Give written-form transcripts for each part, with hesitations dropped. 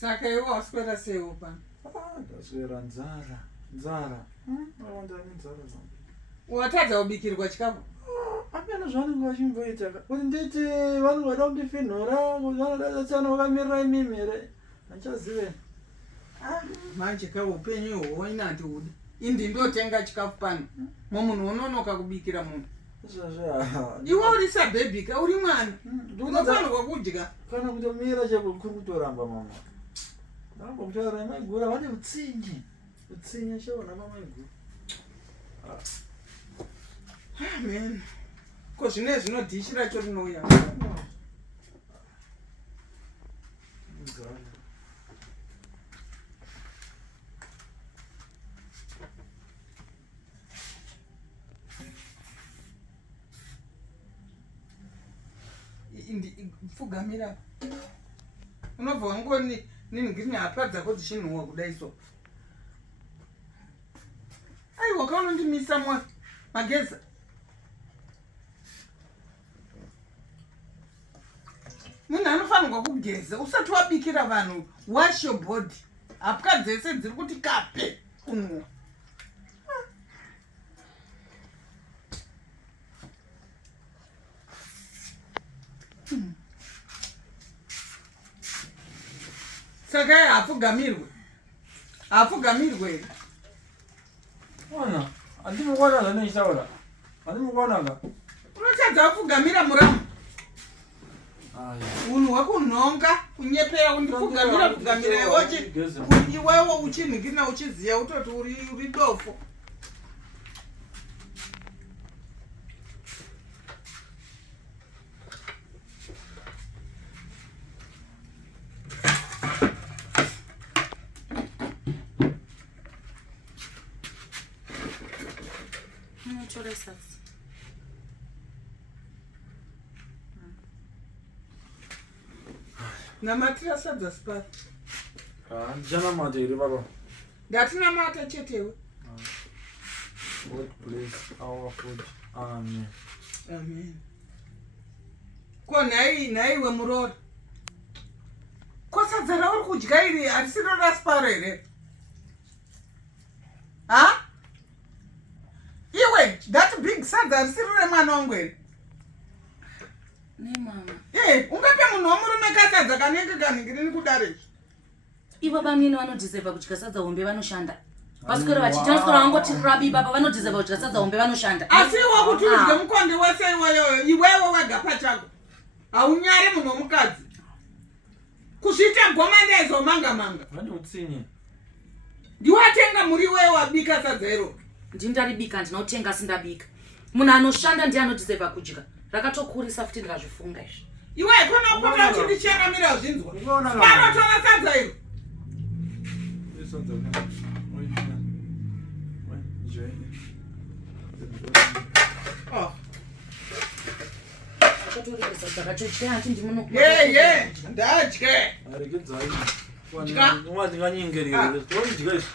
Saka iwe waswera seiwo pano? Ndaswera nzara. Awanda nzara zangu. Watadza kubikirwa chikafu? Apana zvanenge vachimboita kuti nditi vanoda kundifinhura kuti vanoda tsana vakamirira imimere handichazive. Manje kaupenyu ihwo inati uda indi ndotenga chikafu pano munhu unonoka kubikira munhu. Iwe uri sabhebhika uri mwana unofanirwa kudya kana kutomira chako kuri kutoramba mama. Ndamba kutaura maigura vane utsinye shaona mamaigura. Amen. Ko zvine zvinodhishira cho rinouya. Pfugamira. Unobva wangoni ningiri hapa dzako dzichinhuwa kudai so. Aiwa kaunondimisa mwa mageza. Munhu anofanirwa kugeza usati wabikira vanhu. Wash your body. Hapwa dzese dziri kuti kape kunwa. Saka hafugamirwe. Ona, andimukwana zvanoitaura. Andimukwana. Unotadza kufugamira muramu. Unhu wakunhonga kunyepera kufugamira iwewe uchinhikina uchiziya utoti uri dofo. Namatira sadza sipari. Ndichanamata iri baba. Ndatinamata chetewe. God bless our food. Amen. Amen. Ko naiwe Murora. Ko sadza rauri kudya iri harisiro rasiparo here? Ha? Iwe, that big sadza harisiro remwana wangu here? Ne mama. Ungape munhu womurume kasadza kanenge kaningirini kudare. Ivo bamini vanodhiserva kudya sadza hombe vanoshanda. Vasikora vachitanosora vangoti rabi baba vanodhiserva kudya sadza hombe vanoshanda. Asi iwe kuti udye mukonde wese iwewe wega pachako. Haunyari munhu womukadzi. Kuzviita goma ndezomanga. Vane utsinye. Ndiwatenga muri wewe wabika sadza iro. Ndindaribika ndinotenga sindabika. Munhu anoshanda ndiye anodhiserva kudya. Rakatokurisa futi ndikazvifunga izvi. Iwe ikona kupota kuti ndichengamira zvinzwa. Panotora sadza iro. Sadza ndadye. Aregedzai. Ndinganyingerere. Ndodya izvi.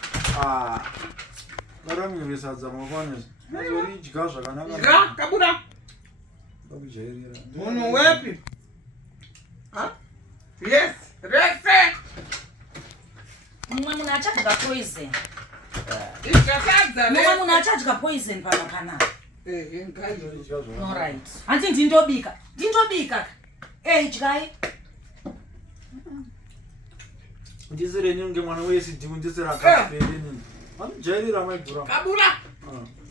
Ngaramire sadza mangwana. Mazoridya zvakanaka. Dya, kabura. Munhu wepi? Yes, rese. Mumwe munhu achadya poison. Idya sadza. Mumwe munhu achadya poison pano panapa. Ngai. All right. Hanti ndindobika. Dyai. Ndisere nyinge mwana wese ndisera kapereni. Anojairira maigura. Kabura.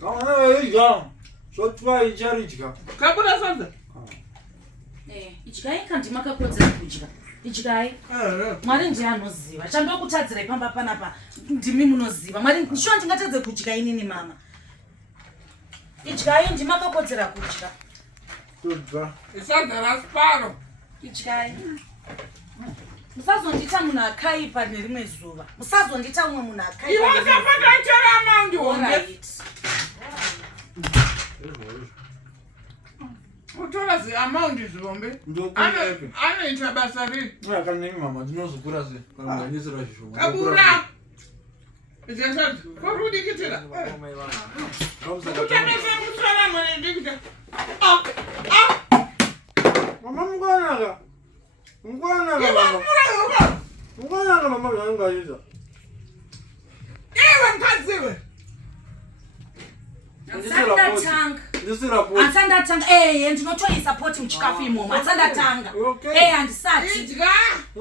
Kamwana weidya. Zvotwa icharidya. Kabura sadza. Idyai kandi makakodzera kudya. Idyai. Mwari ndiye anoziva. Chandokutadzirai pamba panapa ndimi munoziva. Mwari ndisho ndingatadze kudya inini mama. Idyai ndimakakodzera kudya. Todya. Sadza rasiparo. Idyai. Musazondita munhu akaipa nerimwe zuva. Musazondita umwe munhu akaipa. Iwe usapata chera amount hombe. Utora zi amount zvombe. Anoita basa ri. Kana mama ndinozokura se. Kana ndanyisira zvisho. Kabura. Izesa korudikitira. Utamesa musana mane ndikita. Mama mngwana. Iwe mura. Mama ngayiza. Ewe mkaziwe. Sandatanga. Ndisirapoti. Ansandatanga. Ndinotoyi support muchikafu imomo. Ansandatanga. Andisati. Idya.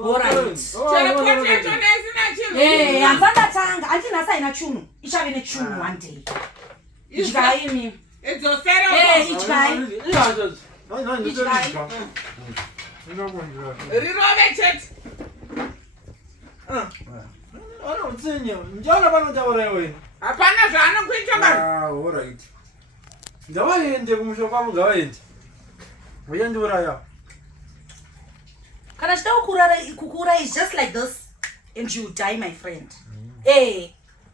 Alright. Teleport yacho nesina chilo. Ansandatanga. Andinasa ina chunu. Ichave nechunu one day. Idya imi. Idzosera. Idya. Rirove chete. Ona utsinye. Njalo vanotaura wewe. Hapana zvaanokuita mari. Alright. Ngavaende kumusha kwavo ngavaende. Vayandiuraya. Kana chida kukura is just like this and you die my friend.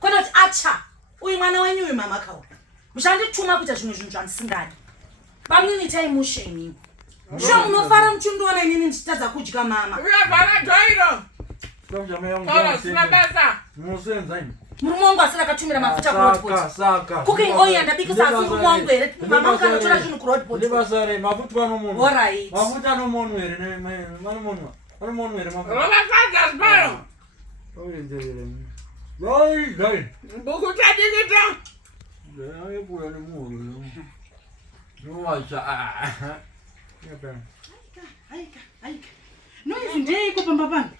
Kona kuti acha uyu mwana wenyu uyu mama kaura. Mushandituma kuita zvimwe zvinhu zvandisingadi. Bamini taimusheni. Sho munofara muchindona inini ndichitadza kudya mama. Uyavhara dhoiro. Tora sina basa. Munosenzaini. Murume wangu asina akatumira mafuta kuroadpot. Saka. Cooking oil ndabikisa asi murume wangu here. Mama wangu anotora zvinhu kuroadpot. Ndibasare mafuta panomunhu. Alright. Mafuta anomunhu here vanomunhu. Vanomunhu here mafuta. Rova sadza sibaro. Oyenderere. Dai. Bukutadikita. Dai kuya nemuhulu. Nowacha. Aika. Noizi ndeiko pamba pano?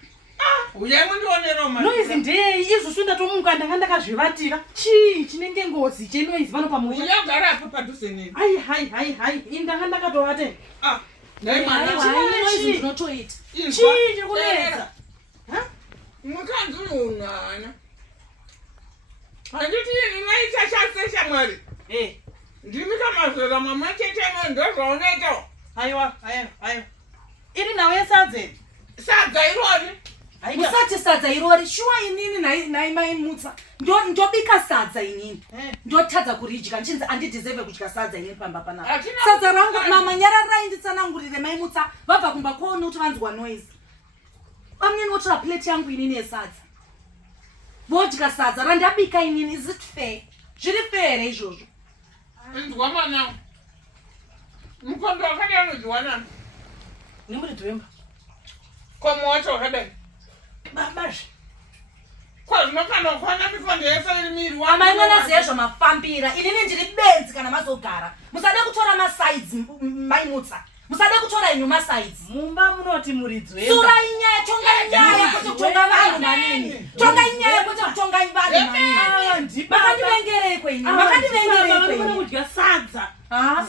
Uyai mundionero mari. Noizi ndei izvozvo ndatomuka ndanga ndakazvivatira. Chii chinenge ngozi chenoizi pano pamusha. Uyagara apa padhuze neni. Hai. Indanga ndakatovate. Dai mwana. Noizi ndinotoita. Chii chikunetsa. Mukanzi unhana. Handiti ini maita shasesha mwari. Ndimika mazora mama chetemo ndozvaunoita. Aiwa. Iri nawe sadze. Sadza irori. Musati sadza irori. Shuwa inini nai maimutsa. Ndobika sadza inini. Ndotadza kuridya. Nchinzi andideserve kudya sadza inini pamba panapa. Sadza rangu mama nyararai nditsanangurire maimutsa. Vabva kumba kuona kuti vanzwa noise. Amweni wotora plate yangu inini yesadza. Vodya sadza randabika inini. Is it fair? Zviri fair izvozvo. Ndwa mwana. Mukondo wakadai unodyiwa nani? Nemuri dhwemba. Komo wacho wakadai. Babazvi. Kwazvinokana kwana mikondo yese iri miri wangu. Amai mwanaziya zvamafambira. Inini ndiri benzi kana mazogara. Musada kutora masides maimutsa. Musada kutora inyu masides. Mumba munoti muri dhwemba. Sura inyaya, tonga inyaya kuti kutonga vanhu manini. Tonga inyaya kuti kutonga vanhu manini. Makandivengereko inyu. Vanofana kudya sadza.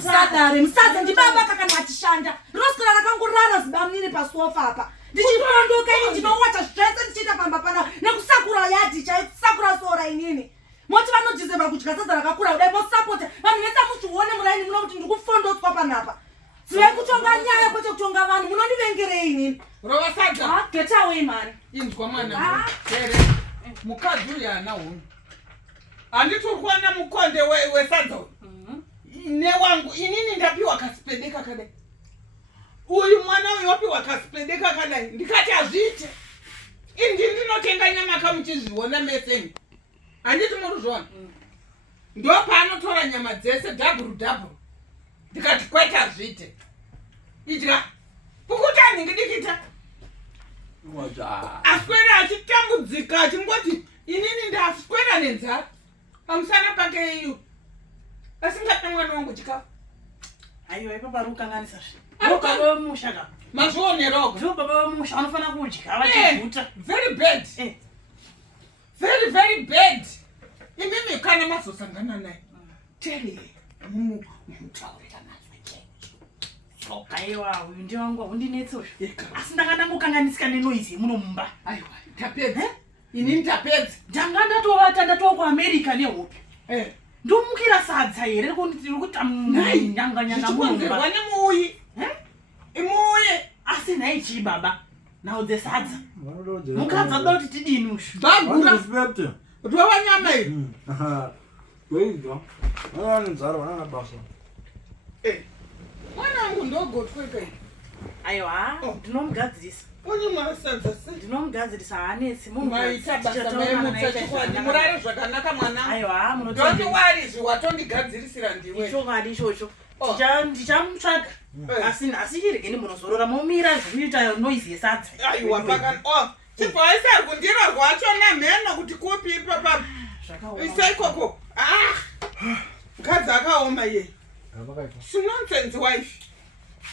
Sadare, musadza ndibaba kana achishanda. Rostora rakangurara zibamnini pasofa apa. Ndichipondoka ini ndinowacha zvese ndichiita pamba pana nekusakura yadhi chaisakura sora inini. Moti vanodizeva kudya sadza rakakura kudai mosupport. Vanhu vese muchione muraini muno kuti ndikufondotswa panapa. Zivai kutonga nyaya kwete kutonga vanhu munondivengerei inini. Rova sadza. Get away man. Inzwa mwana. Tere. Mukadzi uyu haana hunhu. Handiti uri kuwana mukonde wesadza uyu. Newangu inini ndapiwa kasipedeka kadai. Uyu mwana uyu wapiwa kasipedeka kadai. Ndikati hazviite. Indi ndinotenga nyama kamuchizviona meseni. Handiti muri zvona. Ndo paanotora nyama dzese double. Ndikati kwete hazviite. Idya. Kukutani ngidikita. Aswera achitambudzika achingoti inini ndaswera nenzara. Pamusana pake iyo. Asingapne mwana wangu chikafu. Aiwa ipapa rukanganisa zvi. Baba wemusha ka. Mazvioneroga. Ndo baba wemusha anofana kudya avachivuta. Very bad. Very bad. Imimi kana mazosangana naye. Tell mutaurira nazwe chaicho. Aiwa uyu ndi wangu undinetso zvi. Asi ndakanangokanganisika nenoise munomumba. Aiwa tapedza. Inini tapedza. Ndanga ndatova kuAmerica nehope. Ndomukira sadza here kuti nyanga munomba. Wane muyi. Imuye. Asi nai chi baba. Now the sadza. Mukadza doti tidini ushu. Bagura. Respect. Rova nyama iyi. Weizwa. Vana nzara vana basa. Mwana wangu ndogotweka iyi. Aiwa ndinomugadzirisa. Onye mwasadza sei. Ndinomugadzirisa hanesi munhu. Maita basa maimutsa chikwadi. Murare zvakanaka mwana. Aiwa Don't worry, zviwatondigadzirisira ndiwe. Ichokadi ichocho. Ndichamutsvaga. Asi chirege ndimunozorora momira zvinoita noise yesadza. Aiwa pakana. chibhoisa ari kundiro rwacho namheno kuti kupi ipapa isa ikoko mukadzi akaoma iye nonsense wife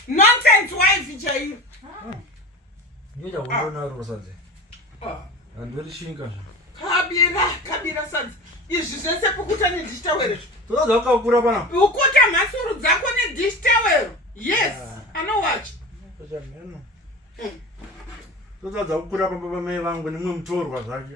nonsense wife chaiyo kabira sadzi izvi zvese pokuta nedishtawero todazakakura pana ukuta mhasuru dzako nedishtawero yes anowacha todadza kukura pamba pamai vangu nemwe mutorwa zvake